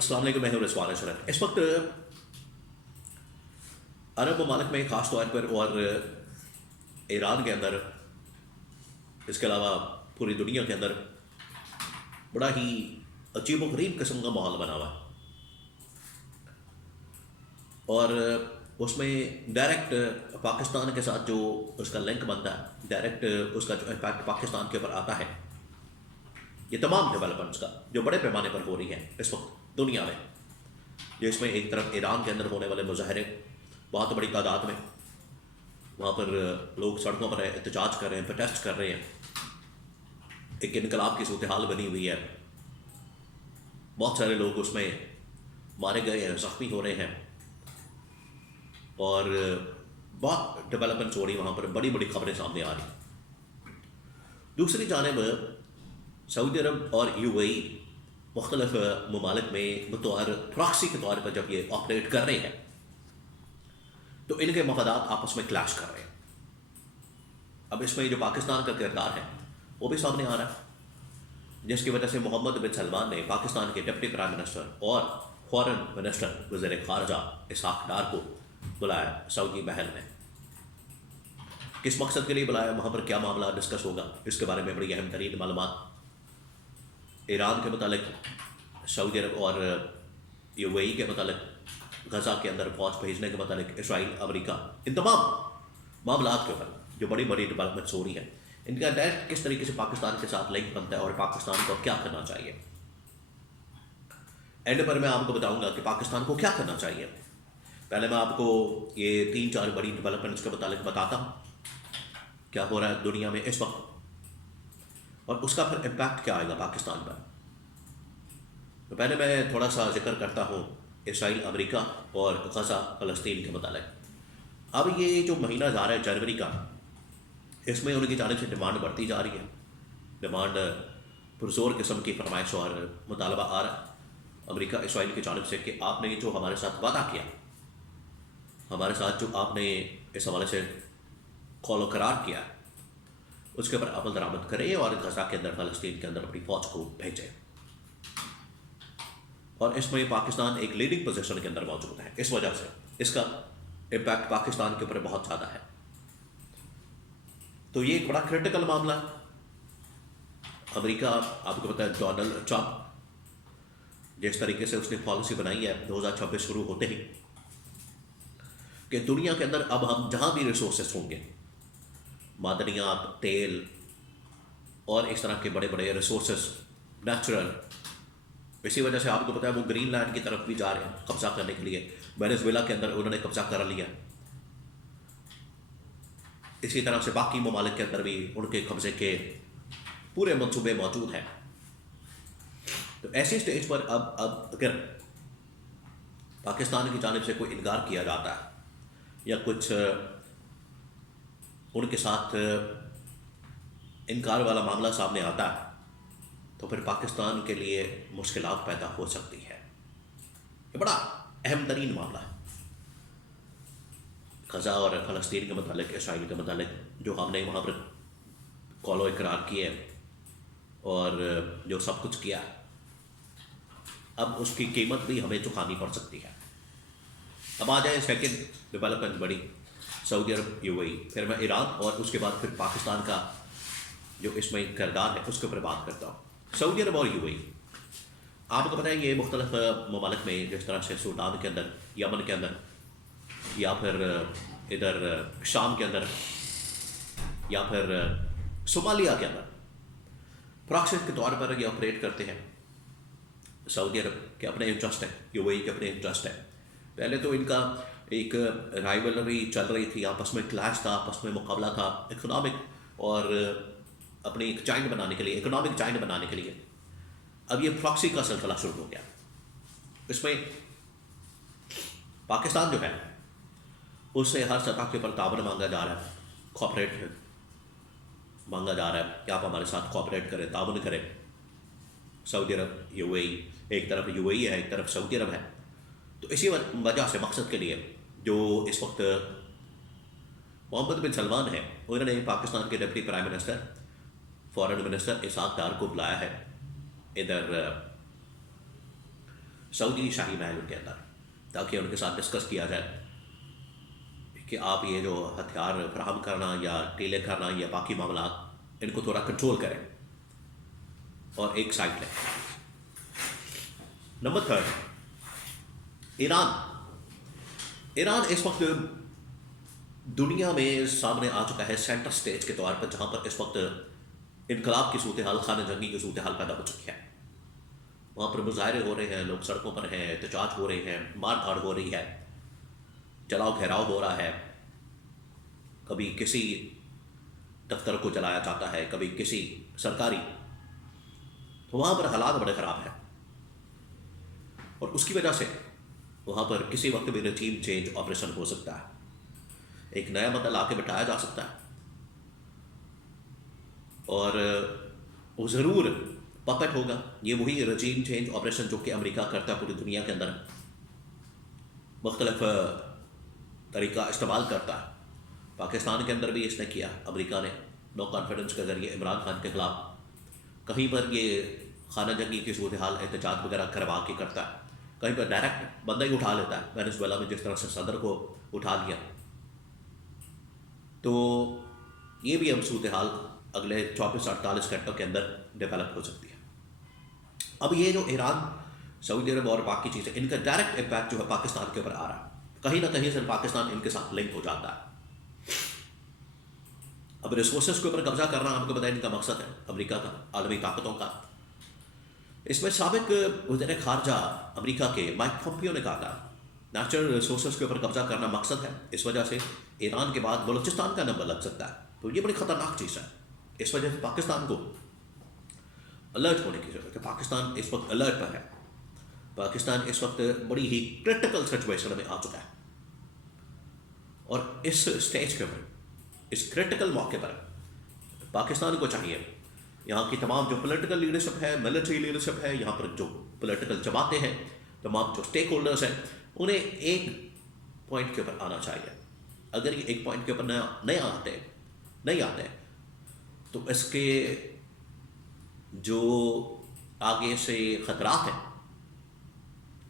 अस्सलाम वालेकुम, मैं हूं रिजवान अशरफ। इस वक्त अरब ममालिक में ख़ास तौर पर और ईरान के अंदर, इसके अलावा पूरी दुनिया के अंदर बड़ा ही अजीब व गरीब किस्म का माहौल बना हुआ है। और उसमें डायरेक्ट पाकिस्तान के साथ जो उसका लिंक बनता है, डायरेक्ट उसका जो इम्पैक्ट पाकिस्तान के ऊपर आता है, ये तमाम डेवलपमेंट्स का जो बड़े पैमाने पर हो रही है इस वक्त दुनिया में, जिसमें एक तरफ ईरान के अंदर होने वाले मुजाहरे बहुत बड़ी तादाद में, वहाँ पर लोग सड़कों पर एहतजाज कर रहे हैं, प्रोटेस्ट कर रहे हैं, एक इनकलाब की सूरत हाल बनी हुई है। बहुत सारे लोग उसमें मारे गए हैं, ज़ख्मी हो रहे हैं और बहुत डेवलपमेंट्स हो रही है, वहाँ पर बड़ी बड़ी खबरें सामने आ रही। दूसरी जानिब सऊदी अरब और यूएई मुख्तलिफ ममालिक में बतौर प्रॉक्सी के तौर पर जब ये ऑपरेट कर रहे हैं तो इनके मफादात आपस में क्लैश कर रहे हैं। अब इसमें जो पाकिस्तान का किरदार है वो भी सामने आ रहा है, जिसकी वजह से मोहम्मद बिन सलमान ने पाकिस्तान के डिप्टी प्राइम मिनिस्टर और फॉरेन मिनिस्टर वज़ीर ख़ारजा इसहाक़ डार को बुलाया सऊदी महल में। किस मकसद के लिए बुलाया, वहाँ पर क्या मामला डिस्कस होगा, इसके बारे में बड़ी अहम तरीन मालूमात ईरान के मतलब, सऊदी अरब और यूएई के मतलब, गज़ा के अंदर फौज भेजने के मतलब, इसराइल, अमेरिका, इन तमाम मामलात के ऊपर जो बड़ी बड़ी डेवलपमेंट्स हो रही हैं, इनका डायरेक्ट किस तरीके से पाकिस्तान के साथ लिंक बनता है और पाकिस्तान को क्या करना चाहिए। एंड पर मैं आपको बताऊंगा कि पाकिस्तान को क्या करना चाहिए। पहले मैं आपको ये 3-4 बड़ी डेवलपमेंट्स के मतलब बताता हूँ, क्या हो रहा है दुनिया में इस वक्त और उसका फिर इम्पैक्ट क्या आएगा पाकिस्तान पर। तो पहले मैं थोड़ा सा जिक्र करता हूँ इसराइल, अमेरिका और गज़ा फ़लस्तीन के मतलब। अब ये जो महीना जा रहा है जनवरी का, इसमें उनकी जानिब से डिमांड बढ़ती जा रही है, डिमांड पुरजोर किस्म की फरमाइश और मुतालबा आ रहा है अमेरिका इसराइल की जानिब से कि आपने जो हमारे साथ वादा किया, हमारे साथ जो आपने इस हवाले से कौलो करार किया, उसके ऊपर अमल दरामद करें और गज़ा के अंदर, फ़लस्तीन के अंदर अपनी फ़ौज को भेजें। और इसमें पाकिस्तान एक लीडिंग पोजीशन के अंदर मौजूद है, इस वजह से इसका इम्पैक्ट पाकिस्तान के ऊपर बहुत ज़्यादा है। तो ये एक बड़ा क्रिटिकल मामला है। अमेरिका, आपको पता है, डोनाल्ड ट्रंप जिस तरीके से उसने पॉलिसी बनाई है 2026 शुरू होते ही कि दुनिया के अंदर अब हम जहाँ भी रिसोर्सेस होंगे, मादनियात, तेल और इस तरह के बड़े बड़े रिसोर्सेस नेचुरल, इसी वजह से आपको पता है वो ग्रीनलैंड की तरफ भी जा रहे हैं कब्जा करने के लिए। वेनेजुएला के अंदर उन्होंने कब्जा कर लिया, इसी तरह से बाकी ममालिक के अंदर भी उनके कब्जे के पूरे मंसूबे मौजूद हैं। तो ऐसी स्टेज पर अब अगर पाकिस्तान की जानिब से कोई इनकार किया जाता है या कुछ उनके साथ इनकार वाला मामला सामने आता है, तो फिर पाकिस्तान के लिए मुश्किलात पैदा हो सकती है। ये बड़ा अहम तरीन मामला है गज़ा और फ़लस्तीन के मतलब, इसराइल के मतलब, जो हमने वहाँ पर कौलो इकरार किए और जो सब कुछ किया, अब उसकी कीमत भी हमें चुकानी पड़ सकती है। अब आ जाए सेकंड डेवलपमेंट बड़ी, सऊदी अरब, यूएई, फिर मैं ईरान और उसके बाद फिर पाकिस्तान का जो इसमें किरदार है उसके ऊपर बात करता हूँ। सऊदी अरब और यूएई, आपको पता है ये मुख्तलिफ ममालिक में, जिस तरह से सूडान के अंदर, यमन के अंदर, या फिर इधर शाम के अंदर, या फिर सोमालिया के अंदर प्रॉक्सी के तौर पर ये ऑपरेट करते हैं। सऊदी अरब के अपने इंटरेस्ट है, यूएई के अपने इंटरेस्ट है। पहले तो इनका एक राइवलरी चल रही थी, आपस में क्लैश था, आपस में मुकाबला था इकोनॉमिक और अपनी एक जाइंट बनाने के लिए, इकोनॉमिक जाइंट बनाने के लिए। अब ये प्रॉक्सी का सिलसिला शुरू हो गया। इसमें पाकिस्तान जो है उससे हर सतह के ऊपर ताबन मांगा जा रहा है, कोऑपरेट मांगा जा रहा है कि आप हमारे साथ कोऑपरेट करें, ताबन करें। सऊदी अरब, यूएई, एक तरफ यूएई है, एक तरफ सऊदी अरब है। तो इसी वजह से, मकसद के लिए, जो इस वक्त मोहम्मद बिन सलमान है, उन्होंने पाकिस्तान के deputy prime minister, foreign minister Ishaq Dar को बुलाया है इधर सऊदी शाही महल के अंदर, ताकि उनके साथ डिस्कस किया जाए कि आप ये जो हथियार फराहम करना या डीले करना या बाकी मामला, इनको थोड़ा कंट्रोल करें और एक साइड लें। नंबर 3, ईरान इस वक्त दुनिया में सामने आ चुका है सेंटर स्टेज के तौर पर, जहाँ पर इस वक्त इनकलाब की सूरत हाल, खाना जंगी की सूरत हाल पैदा हो चुकी है। वहाँ पर मुजाहरे हो रहे हैं, लोग सड़कों पर हैं, एहतजाज हो रहे हैं, मार धाड़ हो रही है, जलाओ घेराव हो रहा है, कभी किसी दफ्तर को जलाया जाता है, कभी किसी सरकारी, तो वहाँ पर हालात बड़े ख़राब हैं। और उसकी वजह से वहाँ पर किसी वक्त भी रजीम चेंज ऑपरेशन हो सकता है, एक नया बंदा ला के बिठाया जा सकता है, और वो ज़रूर पपेट होगा। ये वही रजीम चेंज ऑपरेशन जो कि अमेरिका करता है पूरी दुनिया के अंदर, मुख्तलिफ तरीका इस्तेमाल करता है। पाकिस्तान के अंदर भी इसने किया, अमेरिका ने नो कॉन्फिडेंस के ज़रिए इमरान खान के ख़िलाफ़ कहीं पर ये खाना जंगी की सूरत हाल एहतजाज वगैरह करवा के करता है, कहीं पर डायरेक्ट बंदा ही उठा लेता है। वेनेजुएला में जिस तरह से सदर को उठा लिया, तो ये भी अब सूरत हाल अगले 24-48 घंटों के अंदर डेवलप हो सकती है। अब ये जो ईरान, सऊदी अरब और बाकी चीज़ें, इनका डायरेक्ट इम्पैक्ट जो है पाकिस्तान के ऊपर आ रहा है, कहीं ना कहीं से पाकिस्तान इनके साथ लिंक हो जाता है। अब रिसोर्सेज के ऊपर कब्जा करना आपको पता है इनका मकसद है, अमेरिका का, आलमी ताकतों का। इसमें साबिक वज़ीर ख़ारजा अमेरिका के माइक पोम्पियो ने कहा था नेचुरल रिसोर्सेज के ऊपर कब्जा करना मकसद है, इस वजह से ईरान के बाद बलूचिस्तान का नंबर लग सकता है। तो ये बड़ी ख़तरनाक चीज़ है, इस वजह से पाकिस्तान को अलर्ट होने की ज़रूरत है। पाकिस्तान इस वक्त अलर्ट पर है, पाकिस्तान इस वक्त बड़ी ही क्रिटिकल सिचुएशन में आ चुका है, और इस स्टेज के ऊपर, इस क्रिटिकल मौके पर पाकिस्तान को चाहिए यहाँ की तमाम जो पॉलिटिकल लीडरशिप है, मिलिट्री लीडरशिप है, यहाँ पर जो पॉलिटिकल जमातें हैं, तमाम जो स्टेक होल्डर्स हैं, उन्हें एक पॉइंट के ऊपर आना चाहिए। अगर ये एक पॉइंट के ऊपर नहीं आते तो इसके जो आगे से ख़तरात हैं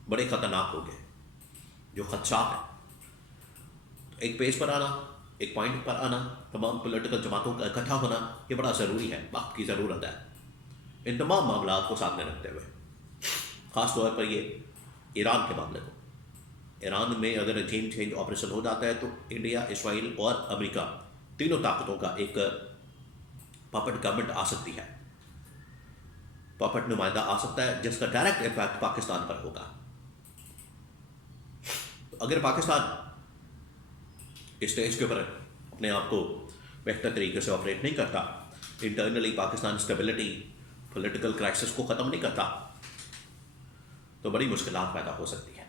बड़े ख़तरनाक हो गए, जो खदशात हैं। तो एक पेज पर आना, एक पॉइंट पर आना, तमाम पॉलिटिकल जमातों का इकट्ठा होना, ये बड़ा ज़रूरी है, वक्त की ज़रूरत है इन तमाम मामला को सामने रखते हुए। ख़ास तौर पर ये ईरान के मामले को, ईरान में अगर रजीम चेंज ऑपरेशन हो जाता है तो इंडिया, इसराइल और अमेरिका, तीनों ताकतों का एक पपेट गवर्नमेंट आ सकती है, पपेट नुमाइंदा आ सकता है, जिसका डायरेक्ट इम्पैक्ट पाकिस्तान पर होगा। तो अगर पाकिस्तान इस स्टेज के ऊपर अपने आप को बेहतर तरीके से ऑपरेट नहीं करता, internally Pakistan stability, political crisis को ख़त्म नहीं करता, तो बड़ी मुश्किलात पैदा हो सकती है।